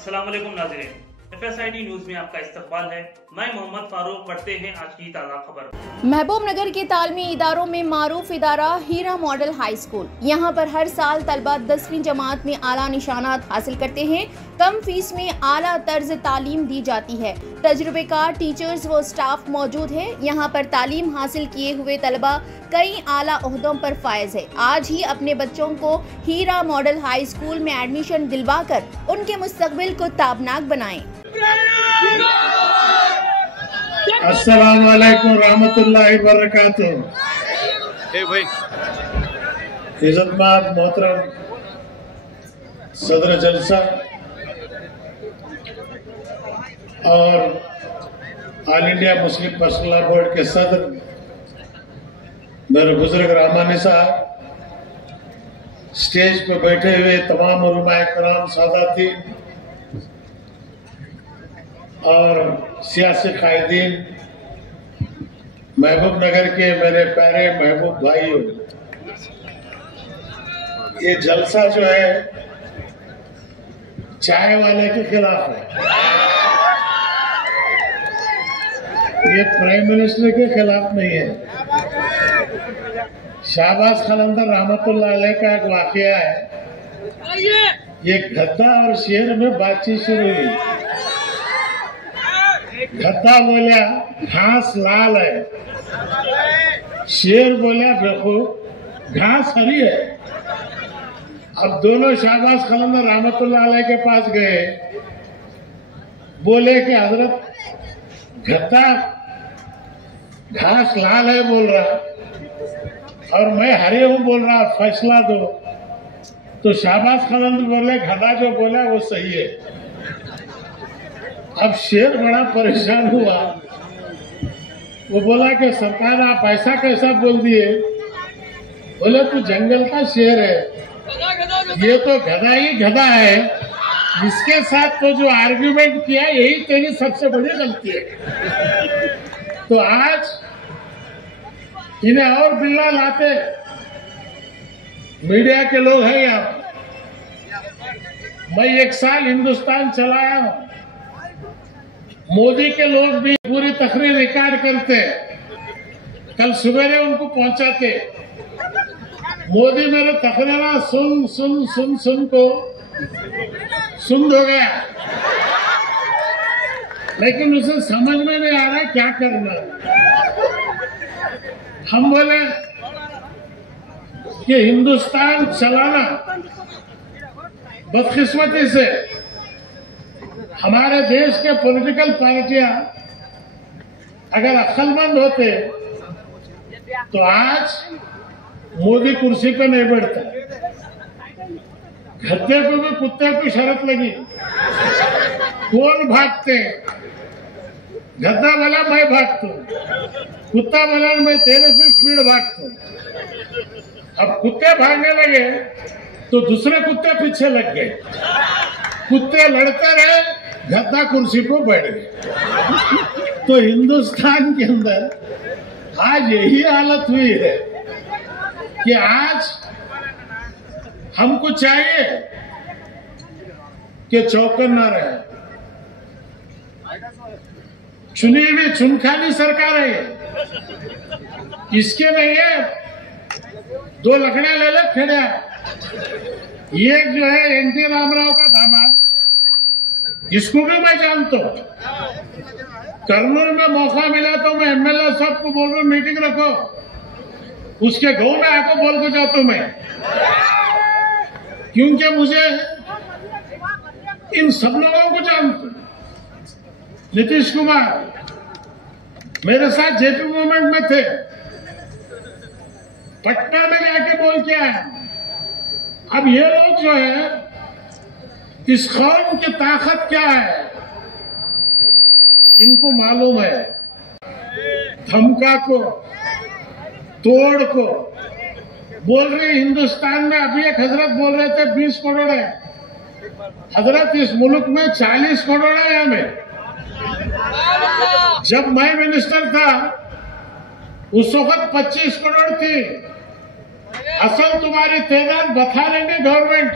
अस्सलाम वालेकुम नाज़रीन, FSID न्यूज में आपका इस्तकबाल है। मैं मोहम्मद फारूक। पढ़ते हैं आज की ताज़ा खबर। महबूबनगर के तालीमी इदारों में मारूफ इदारा हीरा मॉडल हाई स्कूल। यहाँ पर हर साल तलबा 10वीं जमात में आला निशानात हासिल करते हैं। कम फीस में आला तर्ज तालीम दी जाती है। तजुर्बेकार टीचर्स व स्टाफ मौजूद है। यहाँ पर तालीम हासिल किए हुए तलबा कई आला ओहदों पर फायज है। आज ही अपने बच्चों को हीरा मॉडल हाई स्कूल में एडमिशन दिलवा कर उनके मुस्तकबिल को ताबनाक बनाएं। अस्सलाम वालेकुम रहमतुल्लाहि व बरकातुहू। इज़्ज़तमाब मोहतरम सदर जलसा और all India Muslim personal law board के सदर मेरे बुजुर्ग रहमानी साहब, स्टेज पर बैठे हुए तमाम उलमाए कराम सादाती और सियासी कायदीन, महबूब नगर के मेरे प्यारे महबूब भाइयों, ये जलसा जो है चाय वाले के खिलाफ है, ये प्राइम मिनिस्टर के खिलाफ नहीं है। शाहबाज कलंदर रहमतुल्लाह अलैह का एक वाकया है। ये गद्दा और शेर में बातचीत शुरू हुई। गद्दा बोला घास लाल है, शेर बोला बेवकूफ घास हरी है। अब दोनों शाहबाज कलंदर रहमतुल्लाह अलैह के पास गए, बोले कि हजरत गद्दा घास लाल है बोल रहा और मैं हरे हूं बोल रहा, फैसला दो। तो शाहबाज कलंदर बोले गधा जो बोला वो सही है। अब शेर बड़ा परेशान हुआ, वो बोला कि सरकार आप ऐसा कैसा बोल दिए? बोले तू जंगल का शेर है, ये तो गधा ही गधा है, इसके साथ तो जो आर्ग्यूमेंट किया यही तेरी सबसे बड़ी गलती है। तो आज इन्हें और बिल्ला लाते, मीडिया के लोग हैं यहाँ। मैं 1 साल हिंदुस्तान चलाया हूं, मोदी के लोग भी पूरी तकरीर रिकॉर्ड करते, कल सवेरे उनको पहुंचाते। मोदी मेरे तकरीरा सुन सुन सुन सुन को सुन हो गया, लेकिन उसे समझ में नहीं आ रहा क्या करना। हम बोले कि हिंदुस्तान चलाना, बदकिस्मती से हमारे देश के पॉलिटिकल पार्टियां अगर अक्लमंद होते तो आज मोदी कुर्सी पे नहीं बैठता। गद्दे को भी कुत्ते की शर्त लगी, कौन भागते? गद्दा बोला मैं भागता हूं, कुत्ता बोला मैं तेरे से स्पीड भागता हूं। अब कुत्ते भागने लगे तो दूसरे कुत्ते पीछे लग गए, कुत्ते लड़ते रहे, गद्दा कुर्सी पर बैठ गए। तो हिंदुस्तान के अंदर आज यही हालत हुई है कि आज हमको चाहिए कि चौकन्ना रहे। चुनी हुई चुनखानी सरकार है, इसके नहीं है 2 लकड़े ले ले खेड़ा। ये जो है एनटी रामाराव का दामाद, इसको भी मैं जानता हूं। कर्नूल में मौका मिला तो मैं एमएलए साहब को बोल रहा हूं मीटिंग रखो, उसके गांव में आकर बोल के जाता हूं मैं, क्योंकि मुझे इन सब लोगों को जानता हूं। नीतीश कुमार मेरे साथ जेपी मूवमेंट में थे, पटना में जाके बोल के आया। अब ये लोग जो है, इस कौम की ताकत क्या है इनको मालूम है। धमका को तोड़ को बोल रहे हिंदुस्तान में। अभी एक हजरत बोल रहे थे 20 करोड़ है। हजरत इस मुल्क में 40 करोड़ है हमें। जब मैं मिनिस्टर था उस वक्त 25 करोड़ थी। असल तुम्हारी तादाद बता देंगे गवर्नमेंट,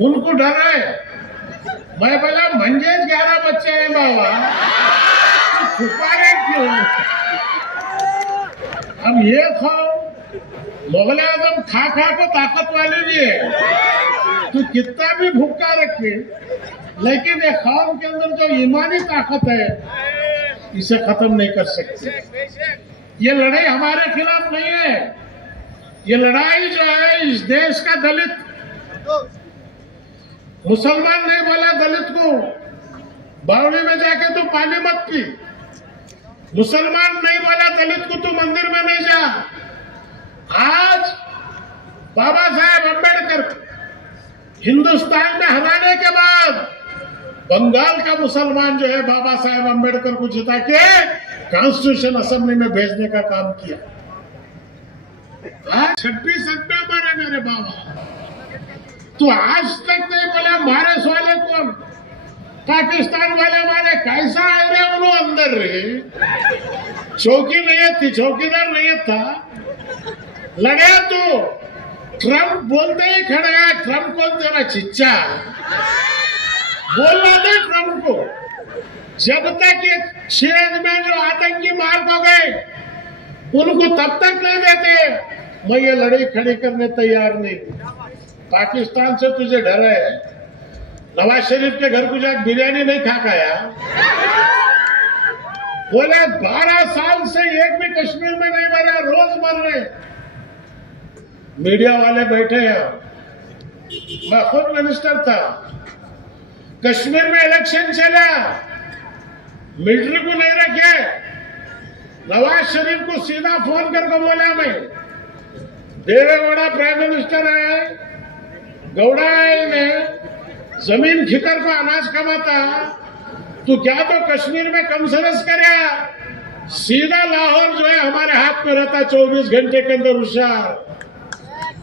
उनको डर है। मैं बोला मंजे 11 बच्चे हैं बाबा, तू छुपा रहे क्यों? हम ये खाओ, मुगल आजम खा खा को ताकत वाले भी है, तू कितना भी भूखा रखे, लेकिन ये खाओ के अंदर जो ईमानी ताकत है इसे खत्म नहीं कर सकते। ये लड़ाई हमारे खिलाफ नहीं है, ये लड़ाई जो है इस देश का दलित, मुसलमान नहीं बोला दलित को बावली में जाके तो पानी मत पी, मुसलमान नहीं बोला दलित को तू मंदिर में नहीं जा। आज बाबा साहेब अम्बेडकर हिंदुस्तान में हराने के बाद बंगाल का मुसलमान जो है बाबा साहेब अम्बेडकर को जिता के कॉन्स्टिट्यूशन असेंबली में भेजने का काम किया। आज 26 अक्टूबर है मेरे बाबा, तू आज तक नहीं बोला महाराष्ट्र वाले कौन, पाकिस्तान वाले मारे कैसा आए रे उन्होंने अंदर रे, चौकी नहीं थी, चौकीदार नहीं था, लड़े तू ट्रम्प बोलते ही खड़ा है। ट्रम्प कौन तेरा चिच्चा, बोलना दे ट्रम्प को। जब तक ये 6 में जो आतंकी मार हो गए उनको तब तक नहीं देते, मैं ये लड़ाई खड़ी करने तैयार नहीं। पाकिस्तान से तुझे डर है, नवाज शरीफ के घर को जाकर बिरयानी नहीं खा खाया, बोले 12 साल से एक भी कश्मीर में नहीं मरा, रोज मर रहे। मीडिया वाले बैठे हैं, मैं खुद मिनिस्टर था, कश्मीर में इलेक्शन चला, मिलिट्री को नहीं रखे, नवाज शरीफ को सीधा फोन करके बोला मैं, देवेगौड़ा प्राइम मिनिस्टर है, गौड़ा ने जमीन खिकर को अनाज कमाता, तू क्या तो कश्मीर में कम सरस करे, सीधा लाहौर जो है हमारे हाथ में रहता 24 घंटे के अंदर होशियार।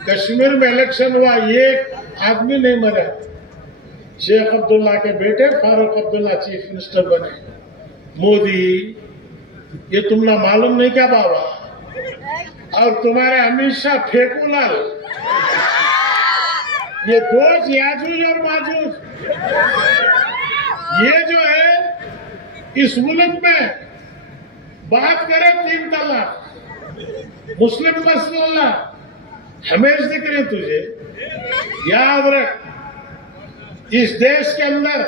कश्मीर में इलेक्शन हुआ, एक आदमी नहीं मरा। शेख अब्दुल्ला के बेटे फारूक अब्दुल्ला चीफ मिनिस्टर बने। मोदी, ये तुमने मालूम नहीं क्या बाबा, और तुम्हारे अमित शाह फेकूलाल, ये दो याजूज और माजूज, ये जो है इस मुल्क में बात करें 3 तलाक, मुस्लिम मसला हमेशा दिख रहे तुझे, याद रख इस देश के अंदर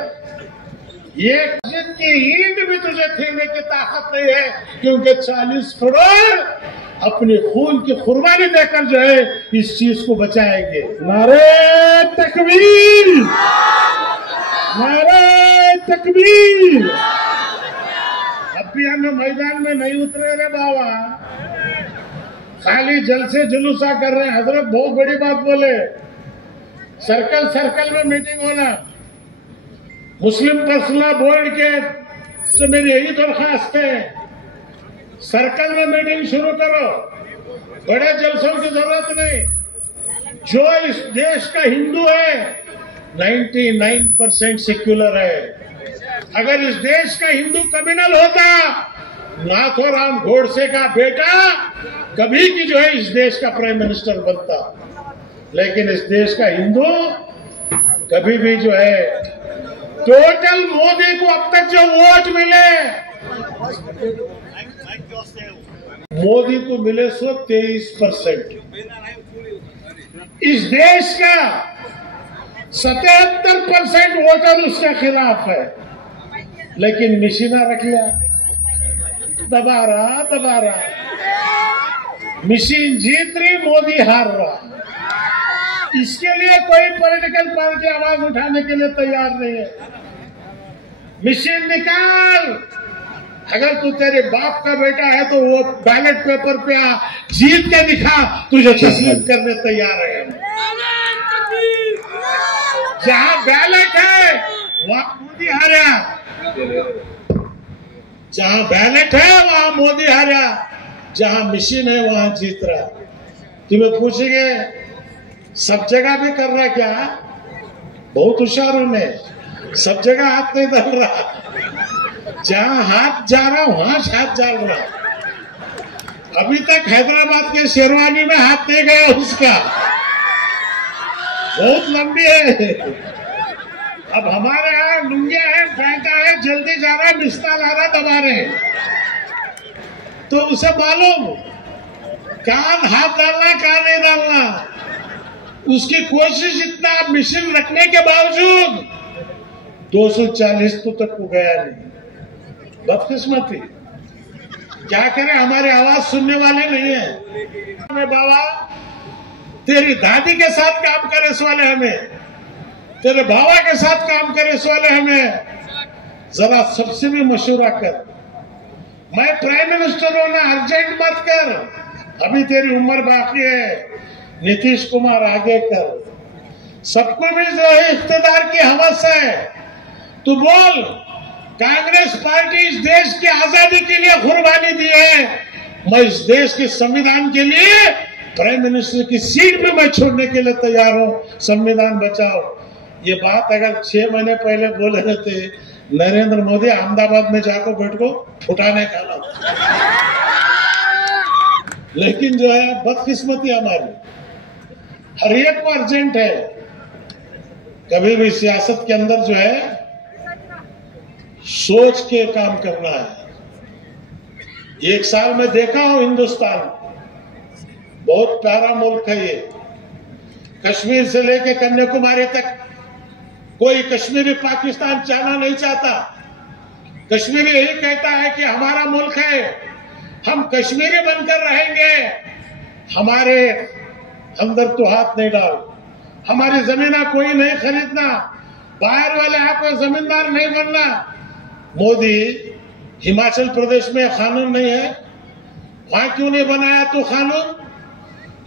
एक मस्जिद की ईंट भी तुझे छीनने की ताकत नहीं है, क्योंकि 40 करोड़ अपनी खून की कुर्बानी देकर जो है इस चीज को बचाएंगे। नारे तकबीर, नारे तकबीर। अब भी हम मैदान में नहीं उतरे रे बाबा, खाली जलसे जुलूसा कर रहे हैं। हजरत बहुत बड़ी बात बोले, सर्कल सर्कल में मीटिंग होना, मुस्लिम पर्सनल बोर्ड के से मेरी यही दरखास्त है, सर्कल में मीटिंग शुरू करो, बड़े जलसों की जरूरत नहीं। जो इस देश का हिंदू है 99% सेक्युलर है। अगर इस देश का हिंदू कम्युनल होता, नाथोराम गोडसे का बेटा कभी की जो है इस देश का प्राइम मिनिस्टर बनता, लेकिन इस देश का हिंदू कभी भी जो है, टोटल मोदी को अब तक जो वोट मिले, मोदी को मिले 23%। इस देश का 77% वोटर उसके खिलाफ है, लेकिन मिशीना रख लिया, दबा रहा, मशीन जीत रही, मोदी हार रहा। इसके लिए कोई पॉलिटिकल पार्टी आवाज उठाने के लिए तैयार नहीं है। मशीन निकाल, अगर तू तेरे बाप का बेटा है तो वो बैलेट पेपर पे आ, जीत के दिखा, तुझे तस्लीम करने तैयार है। जहां बैलेट है वहां मोदी हारा, जहां बैलेट है वहां मोदी हारा, जहां मशीन है वहां जीत रहा। तुम्हें पूछेंगे सब जगह भी कर रहा क्या? बहुत होशियार उन्हें, सब जगह हाथ नहीं डाल रहा, जहां हाथ जा रहा वहां हाथ डाल रहा। अभी तक हैदराबाद के शेरवानी में हाथ नहीं गया उसका, बहुत लंबी है। अब हमारे यहाँ लुंगिया है, फेंका है, जल्दी जा रहा है, बिस्ता ला रहा, दबा रहे, तो उसे मालूम कान हाथ डालना, कान नहीं डालना। उसकी कोशिश इतना मिशन रखने के बावजूद 240 तो तक को गया नहीं। बदकिस्मती, क्या करें, हमारी आवाज सुनने वाले नहीं है। बाबा तेरी दादी के साथ काम करे इस वाले हमें, तेरे बाबा के साथ काम करे इस वाले हमें, जरा सबसे भी मशवरा कर। मैं प्राइम मिनिस्टर हूं ना, अर्जेंट मत कर, अभी तेरी उम्र बाकी है। नीतीश कुमार आगे कर। सबको भी जो है इख्तिदार की हवस है, तू बोल कांग्रेस पार्टी इस देश की आजादी के लिए कुर्बानी दी है, मैं इस देश के संविधान के लिए प्राइम मिनिस्टर की सीट भी मैं छोड़ने के लिए तैयार हूं, संविधान बचाओ। ये बात अगर 6 महीने पहले बोले रहते नरेंद्र मोदी अहमदाबाद में जाकर बैठ को फुटाने का ना, लेकिन जो है बदकिस्मती हमारी, हर एक को अर्जेंट है। कभी भी सियासत के अंदर जो है सोच के काम करना है। 1 साल में देखा हूं हिंदुस्तान बहुत प्यारा मुल्क है ये। कश्मीर से लेके कन्याकुमारी तक कोई कश्मीरी पाकिस्तान जाना नहीं चाहता। कश्मीरी यही कहता है कि हमारा मुल्क है, हम कश्मीरी बनकर रहेंगे, हमारे अंदर तो हाथ नहीं डाल, हमारी जमीन कोई नहीं खरीदना, बाहर वाले आपको जमींदार नहीं बनना। मोदी हिमाचल प्रदेश में कानून नहीं है, वहां क्यों नहीं बनाया तो कानून?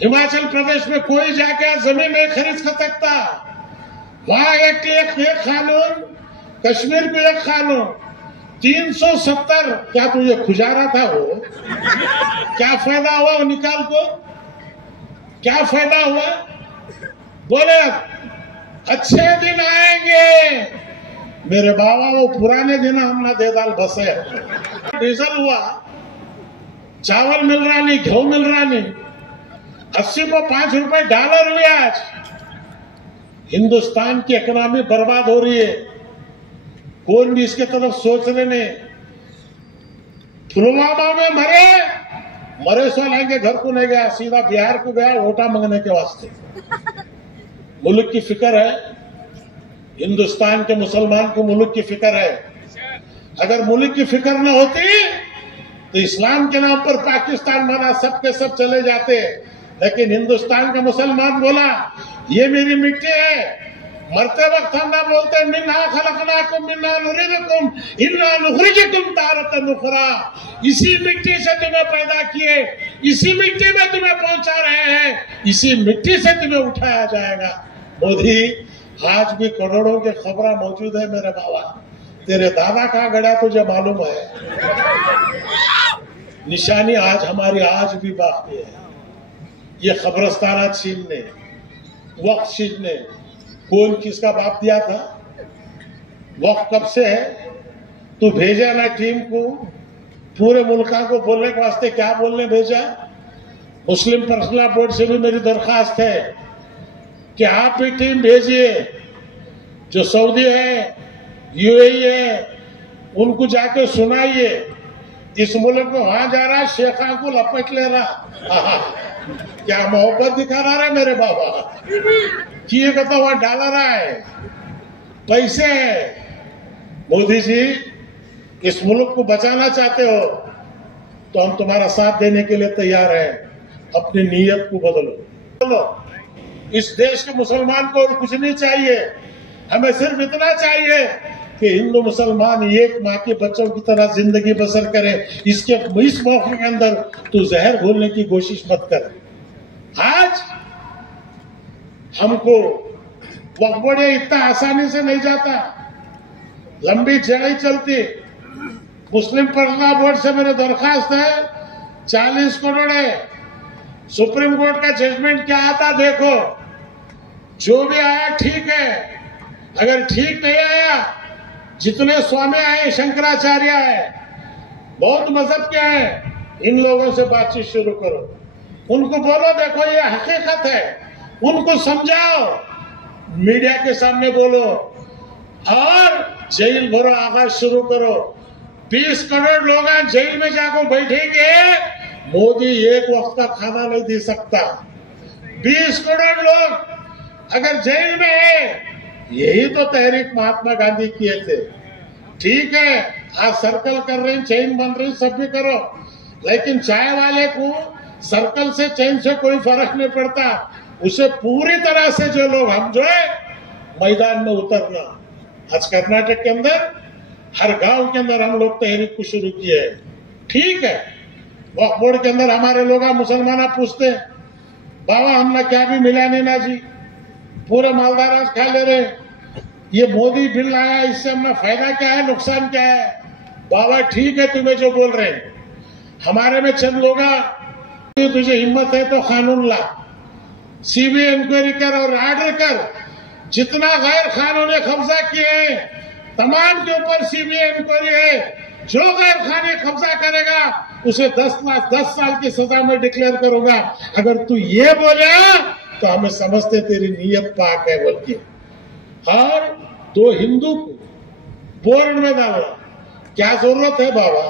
हिमाचल प्रदेश में कोई जाके जमीन नहीं खरीद सकता, वहां एक कानून, कश्मीर में एक कानून। 370 क्या तुझे खुजारा था वो? क्या फायदा हुआ वो निकाल को? क्या फायदा हुआ? बोले अच्छे दिन आएंगे मेरे बाबा, वो पुराने दिन हमला दे दाल बसे। डीजल हुआ, चावल मिल रहा नहीं, गेहूं मिल रहा नहीं, 80 को 5 रुपए डॉलर हुए। आज हिंदुस्तान की इकोनॉमी बर्बाद हो रही है, कौन भी इसके तरफ सोच रहे नहीं। पुलवामा में मरे सो लाएंगे, घर को नहीं गया, सीधा बिहार को गया वोटा मांगने के वास्ते। मुल्क की फिक्र है, हिंदुस्तान के मुसलमान को मुल्क की फिक्र है। अगर मुल्क की फिक्र न होती तो इस्लाम के नाम पर पाकिस्तान बना, सब के सब चले जाते। लेकिन हिंदुस्तान का मुसलमान बोला ये मेरी मिट्टी है। मरते वक्त हम ना बोलते मिन्हा खलकनाकुम मिन्हा नुरीदुकुम इन्ना नुखरिजुकुम तारतन उखरा। इसी मिट्टी से तुम्हें पैदा किए, इसी मिट्टी में तुम्हें पहुंचा रहे हैं, इसी मिट्टी से तुम्हें उठाया जाएगा। मोदी आज भी करोड़ों के खबरें मौजूद है मेरे बाबा। तेरे दादा कहाँ गड़ा तुझे मालूम है? निशानी आज हमारी आज भी बाकी है। ये खबरस्ताना छीनने, वक्त छीनने, कौन किसका बाप दिया था? वक्त कब से है? तू भेजा ना टीम को, पूरे मुल्का को बोलने के वास्ते क्या बोलने भेजा? मुस्लिम पर्सनल बोर्ड से भी मेरी दरखास्त है कि आप भी टीम भेजिए, जो सऊदी है, यूएई है, उनको जाके सुनाइए इस मुल्क में वहां जा रहा है, शेखा को लपेट ले रहा। क्या मोहब्बत दिखा रहा है मेरे बाबा? किए का तो वहां डाला रहा है, पैसे है। मोदी जी इस मुल्क को बचाना चाहते हो तो हम तुम्हारा साथ देने के लिए तैयार हैं। अपनी नीयत को बदलो। इस देश के मुसलमान को और कुछ नहीं चाहिए, हमें सिर्फ इतना चाहिए कि हिंदू मुसलमान एक माँ के बच्चों की तरह जिंदगी बसर करें। इस मौके के अंदर तू जहर घोलने की कोशिश मत कर। आज हमको वक्त बड़े इतना आसानी से नहीं जाता, लंबी जड़ें चलती। मुस्लिम पर्सनल बोर्ड से मेरी दरखास्त है, 40 करोड़ है। सुप्रीम कोर्ट का जजमेंट क्या आता देखो, जो भी आया ठीक है, अगर ठीक नहीं आया, जितने स्वामी आए, शंकराचार्य है, बहुत मजहब के हैं, इन लोगों से बातचीत शुरू करो, उनको बोलो देखो ये हकीकत है, उनको समझाओ, मीडिया के सामने बोलो। और जेल भरो, आगाज शुरू करो। 20 करोड़ लोग जेल में जाकर बैठेंगे, मोदी एक वक्त का खाना नहीं दे सकता। 20 करोड़ लोग अगर जेल में है, यही तो तहरीक महात्मा गांधी किए थे। ठीक है, आज सर्कल कर रहे हैं, चेन बन रही, सब भी करो, लेकिन चाय वाले को सर्कल से चेन से कोई फर्क नहीं पड़ता। उसे पूरी तरह से जो लोग हम जो है मैदान में उतरना। आज कर्नाटक के अंदर हर गांव के अंदर हम लोग तहरीक को शुरू किए है। ठीक है, वक्फ बोर्ड के अंदर हमारे लोग मुसलमान पूछते हैं, बाबा हमने क्या भी मिला नहीं ना जी, पूरे मालदार आज खा ले रहे। ये मोदी बिल आया, इससे हमने फायदा क्या है, नुकसान क्या है? बाबा ठीक है, तुम्हें जो बोल रहे हैं, हमारे में चंद लोग, तुझे हिम्मत है तो कानून ला, सीबीआई इंक्वायरी कर और आर्डर कर। जितना गैर कानूनी कब्जा किए हैं तमाम के ऊपर सीबीआई इंक्वायरी है। जो गैर कानूनी कब्जा करेगा उसे 10 साल की सजा में डिक्लेयर करूंगा। अगर तू ये बोले तो हमें समझते तेरी नीयत पाक है बोल के। और 2 हिंदू को बोर्ड में डालना क्या जरूरत है बाबा?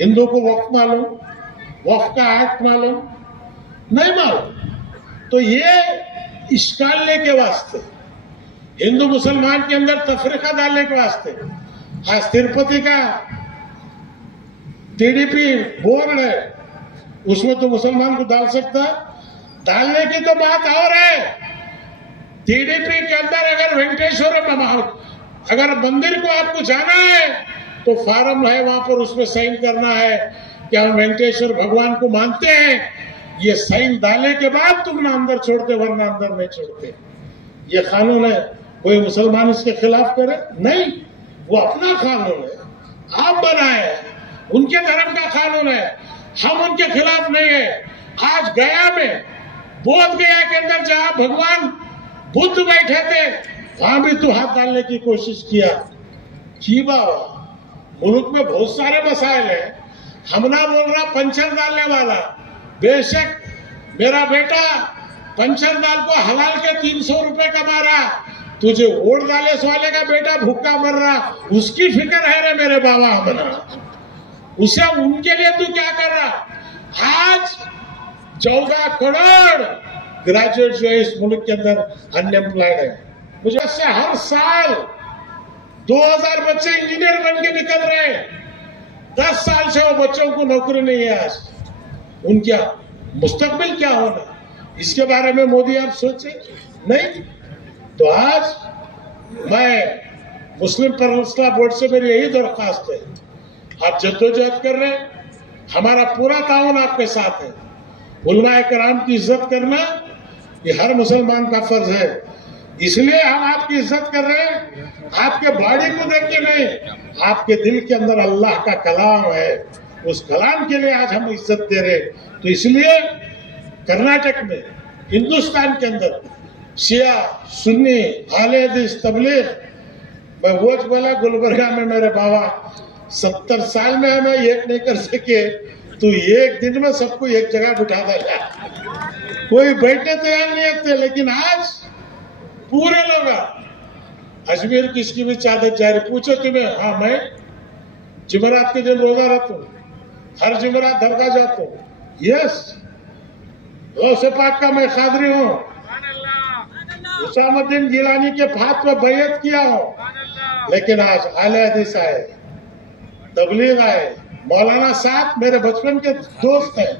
हिंदू को वक्फ मालूम, वक्फ का एक्ट मालूम नहीं मालूम, तो ये इश्कालने के वास्ते, हिंदू मुसलमान के अंदर तफरीका डालने के वास्ते आज तिरुपति का टीडीपी बोर्ड है, उसमें तो मुसलमान को डाल सकता है? डालने की तो बात और है। टीडीपी के अंदर अगर वेंकटेश्वर अगर मंदिर को आपको जाना है तो फार्म है, वहां पर उसमें साइन करना है कि हम वेंकटेश्वर भगवान को मानते हैं। ये साइन डालने के बाद तुम ना अंदर छोड़ते, वरना अंदर नहीं छोड़ते। ये कानून है, कोई मुसलमान इसके खिलाफ करे नहीं, वो अपना कानून है, आप बनाए, उनके धर्म का कानून है, हम उनके खिलाफ नहीं है। आज गया में, बोध गया के अंदर जहां भगवान बुद्ध बैठे थे, वहां भी तू हाथ डालने की कोशिश किया। जी बाबा, मुल्क में बहुत सारे मसाइल है, हम ना बोल रहा पंचर डालने वाला। बेशक मेरा बेटा पंचर दाल को हलाल के 300 रुपए कमा रहा, तुझे वोट डाले वाले का बेटा भूखा मर रहा, उसकी फिक्र है रे मेरे बाबा हमारा, उसे उनके लिए तू क्या कर रहा? आज 14 करोड़ ग्रेजुएट जो है इस मुल्क के अंदर अनएम्प्लॉयड है। मुझे से हर साल 2000 बच्चे इंजीनियर बन के निकल रहे हैं। 10 साल से वो बच्चों को नौकरी नहीं है। आज उनका मुस्तकबिल क्या होना, इसके बारे में मोदी आप सोचे नहीं? तो आज मैं मुस्लिम पर्सनल बोर्ड से मेरी यही दरख्वास्त है, आप जद्दोजहद कर रहे हैं, हमारा पूरा ताउन आपके साथ है। उलमाए कराम की इज्जत करना ये हर मुसलमान का फर्ज है, इसलिए हम आपकी इज्जत कर रहे हैं। आपके बॉडी को देख के नहीं, आपके दिल के अंदर अल्लाह का कलाम है, उस कलाम के लिए आज हम इज्जत दे रहे। तो इसलिए कर्नाटक में, हिंदुस्तान के अंदर शिया सुन्नी आले हदीस तबलीग, मैं वो बोला गुलबर्गा में मेरे बाबा 70 साल में हमें एक नहीं कर सके, तो एक दिन में सबको एक जगह बिठा देगा, कोई बैठने तैयार नहीं थे। लेकिन आज पूरे लोग, अजमेर किसकी भी चादर जा रही, पूछो तुम्हें? हाँ, मैं जुमेरात के दिन रोजा रहता हूँ, हर जुमेरात दरगाह जाता हूँ। यस, गौसे पाक का मैं खादरी हूँ, हुसैनुद्दीन गिलानी के हाथ में बैयत किया हूँ। लेकिन आज आले हदीस आए, तबलीग आए, मौलाना साहब मेरे बचपन के दोस्त हैं,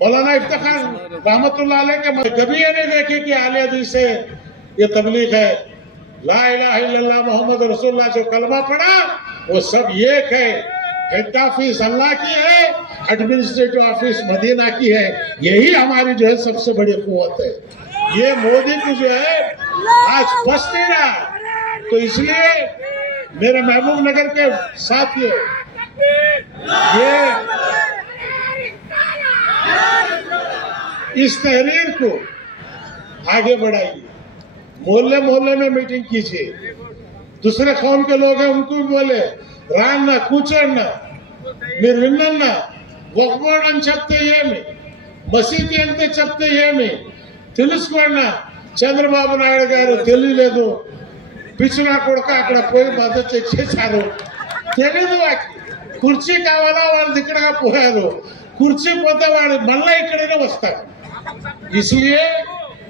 मौलाना इफ्तिखार रहमतुल्लाह अलैह के, मैं कभी ये नहीं देखे कि आले हदीस से ये तबलीग है। ला इलाहा इल्लल्लाह मोहम्मद रसूलुल्लाह जो कलमा पढ़ा वो सब एक है। हेड ऑफिस अल्लाह की है, एडमिनिस्ट्रेटिव ऑफिस मदीना की है। यही हमारी जो है सबसे बड़ी कुव्वत है। ये मोदी को जो है आज बच नहीं रहा, तो इसलिए मेरे महबूब नगर के साथियों, ये इस तहरीर को आगे बढ़ाइए, मोहल्ले मोहल्ले में मीटिंग कीजिए, दूसरे कौम के लोग हैं उनको भी बोले रान्ना కూర్చోండి మీరు విన్నన్నా వక్ఫ్ అని చెప్తే ఏమి, మసీదు అంటే చెప్తే ఏమి తెలుసుకోండి. చంద్రబాబు నాయుడు గారు తెలియలేదు, పిచ్చిన కొడుక అక్కడ పోయి మద్దతు ఇచ్చేశారు. తెలీదు కుర్చీ కావాలా వాళ్ళు ఇక్కడగా పోయారు. कुर्सी पोते वाले मल्ला इकड़े ने बसता है. इसलिए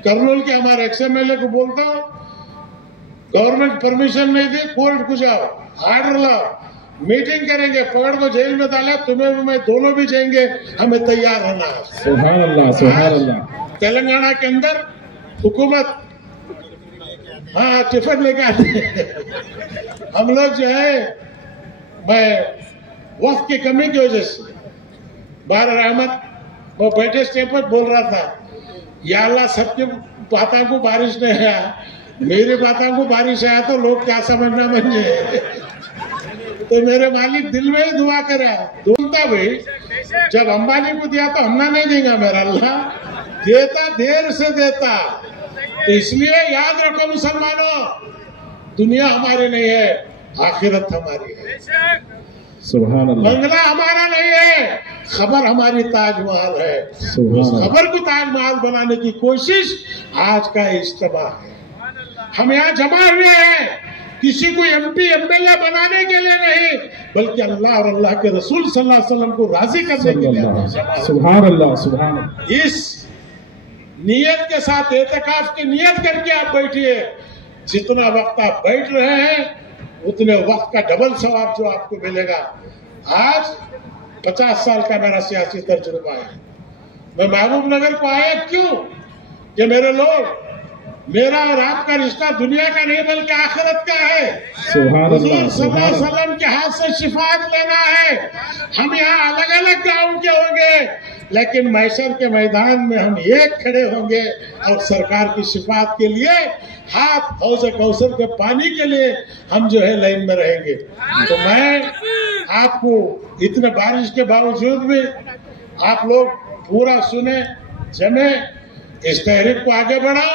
कर्नूल के हमारे XMLA को बोलता हूँ, गवर्नमेंट परमिशन नहीं दी, कोर्ट को जाओ, आर्डर लाओ, मीटिंग करेंगे, पकड़ को जेल में डाला, तुम्हें भी मैं दोनों भी जाएंगे, हमें तैयार रहना. सुभान अल्लाह, सुभान अल्लाह. तेलंगाना के अंदर हुकूमत हाँ टिफिन लेके आते हम लोग जो है, मैं वक्त की कमी की वजह से बार रहमत वो बैठे स्टेप पर बोल रहा था, या अल्लाह सबकी बातों को बारिश नहीं आया, मेरी बातों को बारिश आया तो लोग क्या समझना बने. तो मेरे मालिक दिल में ही दुआ करा, बोलता भाई जब अंबानी को दिया तो हमने नहीं देगा, मेरा अल्लाह देता, देर से देता. तो इसलिए याद रखो मुसलमानों, दुनिया हमारी नहीं है, आखिरत हमारी है. सुभान अल्लाह. बंगला हमारा नहीं है, खबर हमारी ताजमहल है. उस खबर को ताजमहल बनाने की कोशिश आज का इज्तिमा है. हम यहाँ जमा हुए हैं किसी को MP MLA बनाने के लिए नहीं, बल्कि अल्लाह और अल्लाह के रसूल सल्लल्लाहु अलैहि वसल्लम को राजी करने के लिए. सुभान अल्लाह, सुभान अल्लाह. इस नियत के साथ एतकाफ की नियत करके आप बैठिए. जितना वक्त आप बैठ रहे हैं उतने वक्त का डबल सवाब जो आपको मिलेगा. आज 50 साल का मेरा सियासी तजुर्बा है. मैं महबूब नगर को आया क्यों? कि मेरे लोग, मेरा और आपका रिश्ता दुनिया का नहीं बल्कि आखिरत का है. हुजूर सल्लल्लाहु अलैहि वसल्लम के हाथ से शिफात लेना है. हम यहाँ अलग अलग गांव के होंगे, लेकिन मैशर के मैदान में हम एक खड़े होंगे और सरकार की शिफात के लिए हाथ हौज़े कौसर के पानी के लिए हम जो है लाइन में रहेंगे. तो मैं आपको इतने बारिश के बावजूद भी आप लोग पूरा सुने, जमे, इस तहरीक को आगे बढ़ा.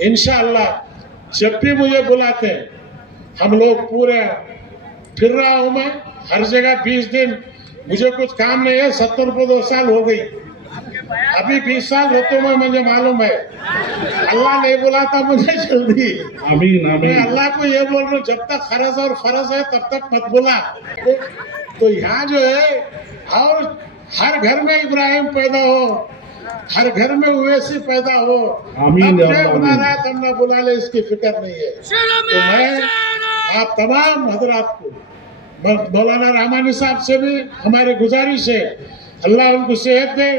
इंशाअल्लाह जब भी मुझे बुलाते हैं हम लोग पूरे फिर रहा हूं मैं हर जगह. 20 दिन मुझे कुछ काम नहीं है, 70 को 2 साल हो गई, अभी 20 साल होते हुए मुझे मालूम है. अल्लाह नहीं बुलाता मुझे जल्दी. आमीन आमीन. मैं अल्लाह को ये बोल रहा हूँ, जब तक खरज और फरज है तब तक मत बुला. तो यहाँ जो है, और हर घर में इब्राहिम पैदा हो, हर घर में उवैसी पैदा हो. आमीन. बना रहा है तब ना बुला ले, इसकी फिक्र नहीं है. तो मैं आप तमाम हजरात को, मौलाना रहमानी साहब से भी हमारी गुजारिश है, अल्लाह उनको सेहत दे.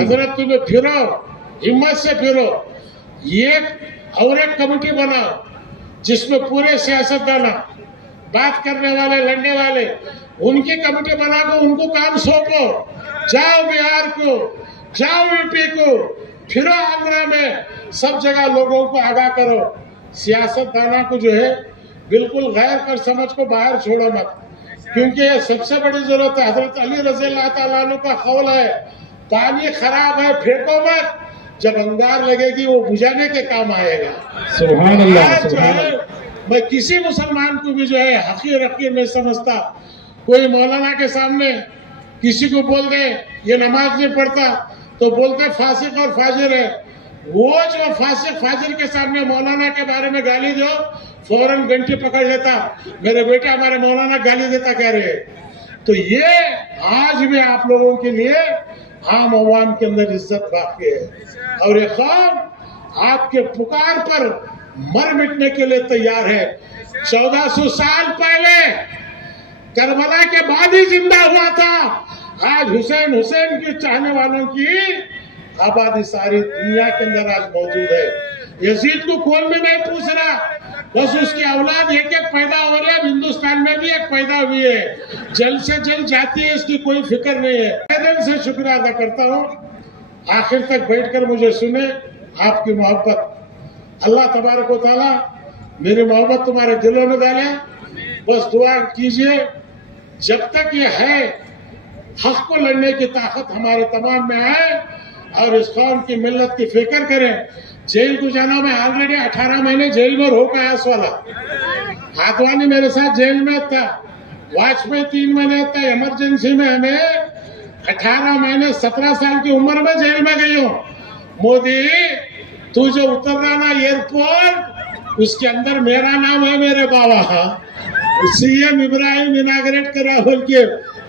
हजरत तुम्हें फिरो, हिम्मत से फिरो. ये और एक कमेटी बनाओ जिसमें पूरे सियासतदान, बात करने वाले, लड़ने वाले, उनकी कमेटी बनाकर उनको काम सौंपो. जाओ बिहार को, जाओ UP को, फिरो आंध्रा में, सब जगह लोगों को आगाह करो. सियासतदाना को जो है बिल्कुल गैर कर समझ को बाहर छोड़ो मत, क्योंकि ये सबसे बड़ी जरूरत है. हजरत अली रज़ी अल्लाह ताला अन्हु का कौल है, पानी खराब है फेंको मत, जब अंगार लगेगी वो बुझाने के काम आएगा. सुभान अल्लाह, सुभान अल्लाह. मैं किसी मुसलमान को भी जो है हकीर नहीं समझता. कोई मौलाना के सामने किसी को बोल दे ये नमाज नहीं पढ़ता तो बोलते फासिक और फाजिर है. वो जो फासिक फाजिर के सामने मौलाना के बारे में गाली दो, फौरन घंटी पकड़ लेता, मेरे बेटे हमारे मौलाना गाली देता कह रहे. तो ये आज भी आप लोगों के लिए आम अवाम के अंदर इज्जत बाकी है, और ये कौम आपके पुकार पर मर मिटने के लिए तैयार है. 1400 साल पहले करबला के बाद ही जिंदा हुआ था. आज हुसैन के चाहने वालों की आबादी सारी दुनिया के अंदर आज मौजूद है. यजीद को कौन भी नहीं पूछ रहा, बस उसकी औलाद एक पैदा हो रही है. हिंदुस्तान में भी एक पैदा हुई है, जल्द से जल्द जाती है, इसकी कोई फिक्र नहीं है. मैं दिल से शुक्रिया अदा करता हूँ. आखिर तक बैठकर मुझे सुने, आपकी मोहब्बत, अल्लाह तबारक व तआला मेरी मोहब्बत तुम्हारे दिलों में डाले. बस दुआ कीजिए, जब तक ये है हक को लड़ने की ताकत हमारे तमाम में आए और इस कौम की मिल्लत की फिक्र करें. जेल को जाना, मैं ऑलरेडी 18 महीने जेल में रो के आया. वाला हाथवानी मेरे साथ जेल में था, वाजपेयी 3 महीने था, इमरजेंसी में हमें 18 महीने 17 साल की उम्र में जेल में गई हूँ. मोदी तू जो उतर रहा ना एयरपोर्ट, उसके अंदर मेरा नाम है मेरे बाबा, सीएम इब्राहिम इनाग्रेट करा बोल के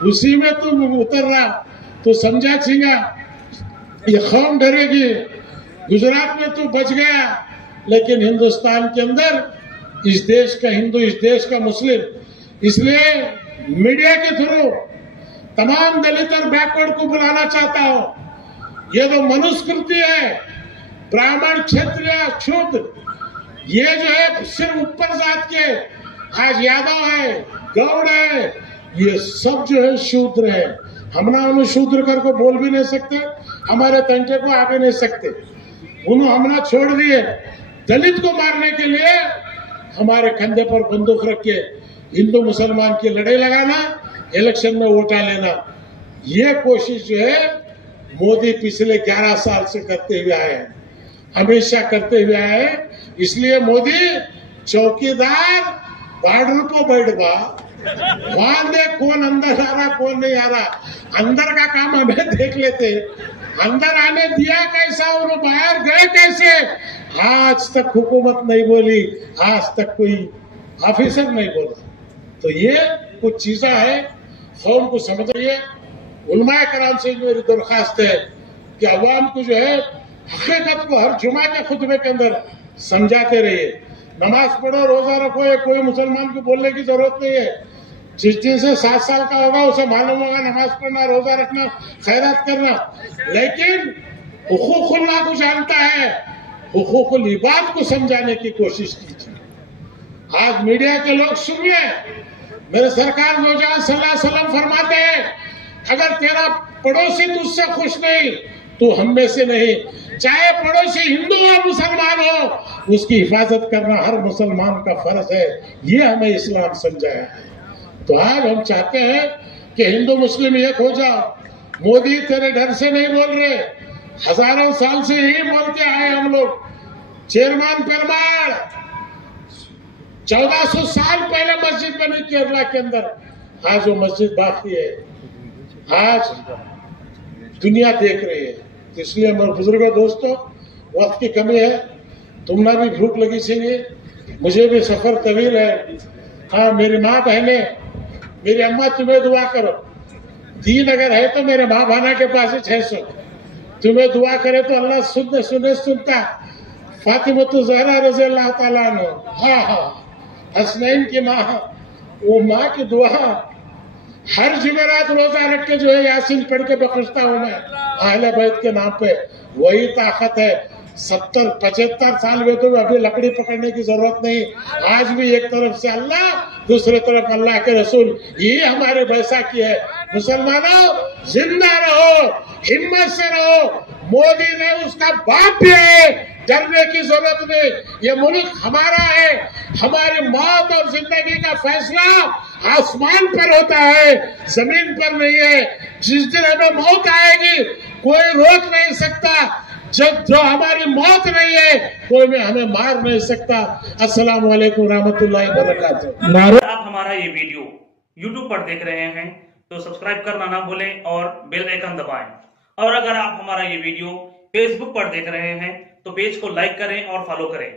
उसी में तुम उतर रहा तो समझा छींगा ये कौम डरेगी। गुजरात में तू बच गया, लेकिन हिंदुस्तान के अंदर इस देश का हिंदू, इस देश का मुस्लिम, इसलिए मीडिया के थ्रू तमाम दलित और बैकवर्ड को बुलाना चाहता हूं। ये तो मनुस्मृति है, ब्राह्मण क्षत्रिय शूद्र, ये जो है सिर्फ ऊपर जात के, आज यादव है, गौड़ है, ये सब जो है शूद्र है। हम ना उन्हें शूद्र कर को बोल भी नहीं सकते, हमारे तंटे को आगे नहीं सकते, उन्होंने हमने छोड़ दिए। दलित को मारने के लिए हमारे कंधे पर बंदूक रख के हिंदू मुसलमान की लड़ाई लगाना, इलेक्शन में वोटा लेना, ये कोशिश जो है मोदी पिछले 11 साल से करते हुए आए हैं, हमेशा करते हुए आए हैं। इसलिए मोदी चौकीदार बॉर्डर को बैठ बा, वहां देख कौन अंदर आ रहा कौन नहीं आ रहा। अंदर का काम हमें देख लेते, अंदर आने दिया कैसा और बाहर गए कैसे, आज तक हुकूमत नहीं बोली, आज तक कोई ऑफिसर नहीं बोला। तो ये कुछ चीजें है, कौम को समझिए। उलमाए कराम से मेरी दरखास्त है कि अवाम को जो है हकीकत को हर जुमा के खुतबे के अंदर समझाते रहिए। नमाज पढ़ो, रोजा रखो, ये कोई मुसलमान को बोलने की जरूरत नहीं है। जिस दिन से 7 साल का होगा उसे मालूम होगा नमाज पढ़ना, रोजा रखना, खैरात करना, लेकिन हुकूकुल्लाह को जानता है, हुकूकुल इबाद को समझाने की कोशिश कीजिए। आज मीडिया के लोग सुनिए, मेरे सरकार नौजवान सल्लल्लाहु अलैहि वसल्लम फरमाते हैं, अगर तेरा पड़ोसी तुझसे खुश नहीं तो हम में से नहीं, चाहे पड़ोसी हिंदू हो मुसलमान हो, उसकी हिफाजत करना हर मुसलमान का फर्ज है। ये हमें इस्लाम समझाया है। तो आज हम चाहते हैं कि हिंदू मुस्लिम एक हो जाओ। मोदी तेरे डर से नहीं बोल रहे, हजारों साल से यही बोलते आए हम लोग। चेयरमैन पेरमाल 1400 साल पहले मस्जिद बनी केरला के अंदर, आज वो मस्जिद बाकी है, आज दुनिया देख रही है। तो इसलिए मेरे बुजुर्गों दोस्तों, वक्त की कमी है, तुमने भी भूख लगी चाहिए, मुझे भी सफर तवील है। हाँ, मेरी माँ बहने, मेरी अम्मा तुम्हें दुआ करो, दीन अगर है तो मेरे माँ भाना के पास है 600, तुम्हें दुआ करे तो अल्लाह सुनता। फातिमा ज़हरा रज़ी अल्लाह ताला अन्हा, हाँ, हसनैन की माँ, वो माँ की दुआ हर जुमेरात रोजा रख के जो है यासीन पढ़ के बख्शता हूँ मैं अहले बैत के नाम पे। वही ताकत है। 70-75 साल में तो अभी लकड़ी पकड़ने की जरूरत नहीं। आज भी एक तरफ से अल्लाह, दूसरे तरफ अल्लाह के रसूल, ये हमारे बैसाखी है। मुसलमानों जिंदा रहो, हिम्मत से रहो। मोदी ने उसका बाप भी है, डरने की जरूरत नहीं। ये मुल्क हमारा है, हमारी मौत और जिंदगी का फैसला आसमान पर होता है, जमीन पर नहीं है। जिस दिन हमें मौत आएगी कोई रोक नहीं सकता, जब जो हमारी मौत नहीं है कोई हमें मार नहीं सकता। अस्सलाम वालेकुम रहमतुल्लाहि व बरकातुहू। आप हमारा ये वीडियो YouTube पर देख रहे हैं तो सब्सक्राइब करना ना भूलें और बेल आइकन दबाएं। और अगर आप हमारा ये वीडियो Facebook पर देख रहे हैं तो पेज को लाइक करें और फॉलो करें।